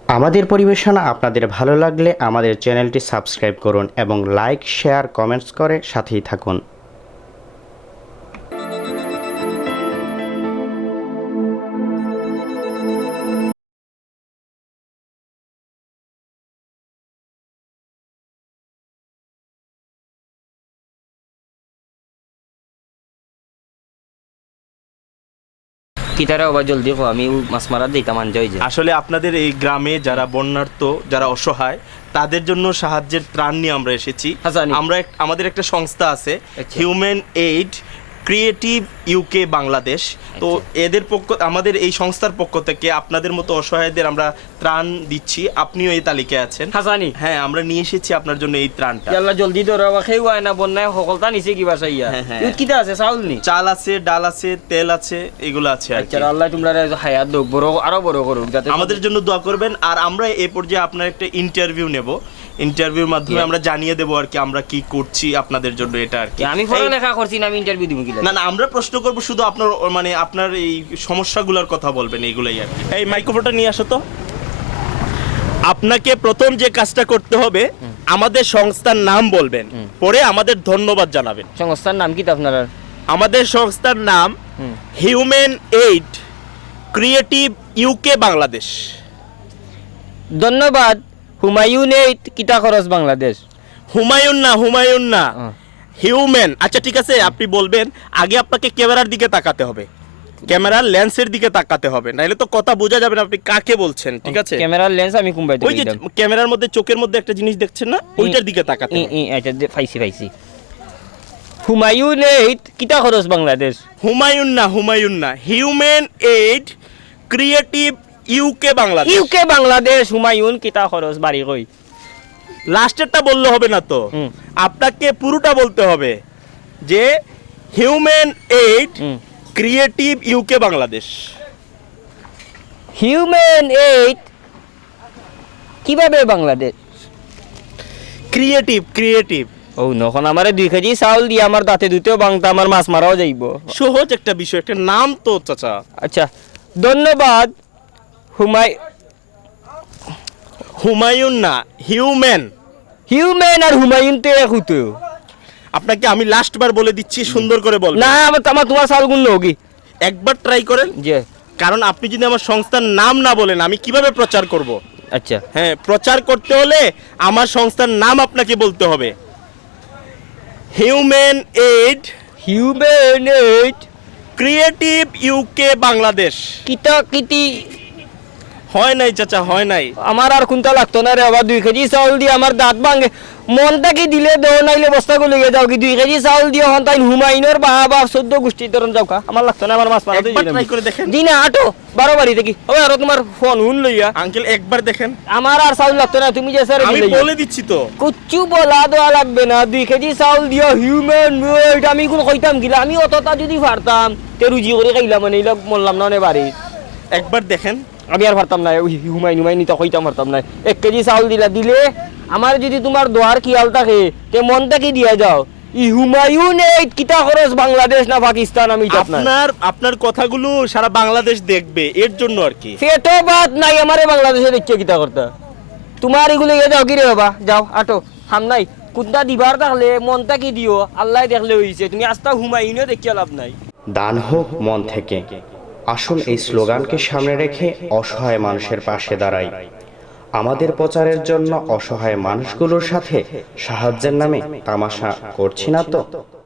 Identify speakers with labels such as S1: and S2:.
S1: আমাদের পরিবেশনা আপনাদের ভালো লাগলে আমাদের চ্যানেলটি সাবস্ক্রাইব করুন এবং লাইক, শেয়ার, কমেন্টস করে সাথেই থাকুন।
S2: কিতারা আবার জলদি কো, আমি মাছ মারার দিতাম আনজয় যে।
S3: আসলে আপনাদের এই গ্রামে যারা বন্যার্ত, যারা অসহায়, তাদের জন্য সাহায্যের ত্রাণ নিয়ে আমরা এসেছি।
S2: জানি।
S3: আমাদের একটা সংস্থা আছে,
S2: আচ্ছা।
S3: Human aid creative UK Bangladesh. তো এদের আমাদের এই সংস্থার পক্ষ থেকে আপনাদের মতো অসহায়দের আমরা ত্রাণ দিচ্ছি। আপনিও এই তালিকায় আছেন।
S2: হাসানি
S3: হ্যাঁ, আমরা নিয়ে এসেছি আপনার জন্য এই ত্রাণটা।
S2: ইয়াল্লা জলদি ধরো, আবার খেয়ে হয় না, বন্যায় সকলটা নিচে কিবা চাইয়া।
S3: হ্যাঁ, হ্যাঁ।
S2: ইউত কিতা আছে, চাউল নি?
S3: চাল আছে, ডাল আছে, তেল আছে, এগুলো আছে আর
S2: আচ্ছা,
S3: কি।
S2: আল্লাহ তোমরা হায়াত দোক, বড় আরো বড় করুক যাতে
S3: আমাদের জন্য দোয়া করবেন। আর আমরা এই পর্যায়ে আপনার একটা ইন্টারভিউ নেব। ইন্টারভিউর মাধ্যমে আমরা জানিয়ে দেবো আর কি আমরা কি করছি আপনাদের জন্য, এটা আর কি।
S2: আমি পড়ালেখা করছি না, আমি ইন্টারভিউ দিব কিলা?
S3: না না, আমরা প্রশ্ন করব, শুধু আপনার মানে আপনার এই সমস্যাগুলোর কথা বলবেন, এইগুলাই আর কি। এই মাইক্রোফোনটা নিয়ে আসো তো। আপনাকে প্রথম যে কাজটা করতে হবে, আমাদের সংস্থার নাম বলবেন, পরে আমাদের ধন্যবাদ জানাবেন।
S2: সংস্থার নাম কি আপনার?
S3: আমাদের সংস্থার নাম human aid creative UK Bangladesh.
S2: ধন্যবাদ। হুমায়ুন এইড কিতা খরচ বাংলাদেশ।
S3: হুমায়ুন না, হিউম্যান। আচ্ছা ঠিক আছে, আপনি বলবেন। আগে আপনাকে ক্যামেরার দিকে তাকাতে হবে, ক্যামেরার লেন্সের দিকে তাকাতে হবে, নাহলে তো কথা বোঝা যাবে না আপনি কাকে বলছেন। ঠিক আছে,
S2: ক্যামেরার লেন্স আমি কুম্বাই
S3: ওই যে ক্যামেরার মধ্যে চোখের মধ্যে একটা জিনিস দেখছেন না, ওইটার দিকে তাকাতে হবে।
S2: আচ্ছা, পাইছি। হুমায়ুন এইড কিতা খরচ বাংলাদেশ।
S3: হুমায়ুন না, human aid creative UK Bangladesh.
S2: UK Bangladesh Humayun কিতা খরচ বাড়ি কই।
S3: লাস্টেরটা বললে হবে না তো, আপনাকে পুরোটা বলতে হবে যে human aid creative UK Bangladesh.
S2: Human aid কিভাবে বাংলাদেশ
S3: ক্রিয়েটিভ
S2: ও নখন আমারে 2 কেজি চাউল দিয়ে আমার দাঁতে দুতেও বাংতা, আমার মাছ মারাও যাইব।
S3: সহজ একটা বিষয়, একটা নাম তো চাচা।
S2: আচ্ছা, ধন্যবাদ।
S3: হুমায়ুন না,
S2: হিউম্যান আর হুমায়ুন তো এক হতো।
S3: আপনাকে আমি লাস্ট বার বলে দিচ্ছি, সুন্দর করে বলবেন।
S2: না, আমার তোমার চাউল গুণ হোগি
S3: একবার ট্রাই করেন,
S2: যে।
S3: কারণ আপনি যদি আমার সংস্থার নাম না বলেন, আমি কিভাবে প্রচার করব?
S2: আচ্ছা,
S3: হ্যাঁ, প্রচার করতে হলে আমার সংস্থার নাম আপনাকে বলতে হবে। Human aid creative UK Bangladesh.
S2: কিতা কিতি
S3: হয় নাই চাচা, হয় নাই।
S2: আমার আর কোনটা লাগতো না রে, আবার 2 কেজি চাউল দিয়ে আমার দাঁত ভাঙে। মনটা কি দিলে দেও, নাইলে বস্তা গুলো যাও কি। 2 কেজি চাউল দিয়ে হন তাই হুমায়ুনের বা 14 গোষ্ঠী তরণ যাও কা। আমার লাগতো না, আমার মাছ মারা
S3: একবার ট্রাই করে দেখেন।
S2: দিনা আটো 12 বাড়ি দেখি ওই আর তোমার ফোন হুন লইয়া।
S3: আঙ্কেল একবার দেখেন।
S2: আমার আর চাউল লাগতো না, তুমি যে স্যার
S3: আমি বলে দিচ্ছি তো।
S2: কুচ্চু বলা দেওয়া লাগবে না। 2 কেজি চাউল দিও হিউম্যান ওইটা আমি কোন কইতাম গিলা। আমি অতটা যদি পারতাম তে রুজি করে খাইলাম, মানে এইলা মরলাম না বাড়ি।
S3: একবার দেখেন।
S2: আমি আর পারতাম না, ওই হুমায়ুন তো কইতাম পারতাম না। 1 কেজি চাউল দিলে আমার যদি তোমার দোয়ার খেয়াল থাকে তে মনটা কি দিয়া যাও। হুমায়ুন এইড কিতা খরচ বাংলাদেশ না পাকিস্তান, আমি
S3: আপনার কথাগুলো সারা বাংলাদেশ দেখবে, এর জন্য আর কি।
S2: পেটো বাত নাই আমারে বাংলাদেশে দেখছে কিতা করতা। তোমার এগুলো যাও কি রে বাবা, যাও আটো হাম নাই। কুদ্দা দিবার থাকলে মনটা কি দিও, আল্লাহ দেখলে হইছে। তুমি আস্তা হুমায়ুনও দেখিয়া লাভ নাই।
S1: দান হোক মন থেকে। আসুন এই স্লোগানকে সামনে রেখে অসহায় মানুষের পাশে দাঁড়াই। আমাদের প্রচারের জন্য অসহায় মানুষগুলোর সাথে সাহায্যের নামে তামাশা করছি না তো।